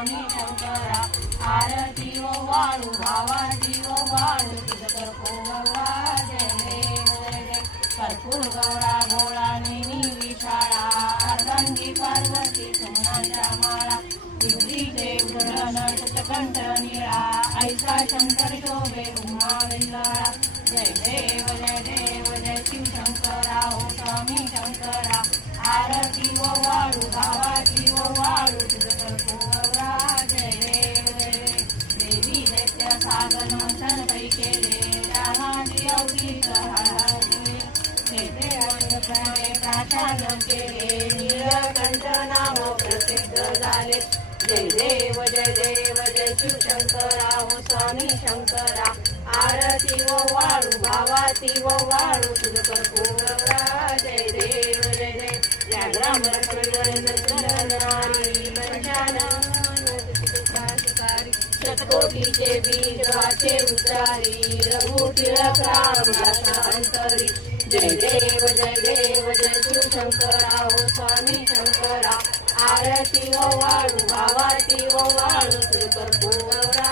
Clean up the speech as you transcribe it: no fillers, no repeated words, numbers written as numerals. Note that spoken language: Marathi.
स्वामी शंकरा आरती ओवाळू भावाची ओवाळू तुझ कर्पूर गौरा जय देव जय जय कर्पूर गौरा भोळा नेमी विशाळा अर्धांगी पार्वती सोनाच्या माळा विभूतीचे उधरण शतकंठ निळा ऐसा शंकर शोभे उमा वेल्लाळा जय देव जय शिव शंकरा हो स्वामी शंकरा आरती ओवाळू भावाची ओवाळू तुझ कर्पूरा जय देव जय देवी दैत्य सागर मंथन पै केले रामाची अवघी हळहळले तेथे अंगप्राणे प्राशासन केले नीलकंठ नाम प्रसिद्ध झाले जय देव जय शिव शंकरा हो स्वामी शंकरा आरती ओवाळू भावाती ओवाळू तुझ कर्पूरा जय देव जय जय या ग्राम शतकोटीचे बीज वाचे उतारी रघु टिळक राम अंतरी जय देव जय शिव शंकरा हो स्वामी शंकरा आरती ओवाळू भावाती ओवाळू तुझ कर्पूरा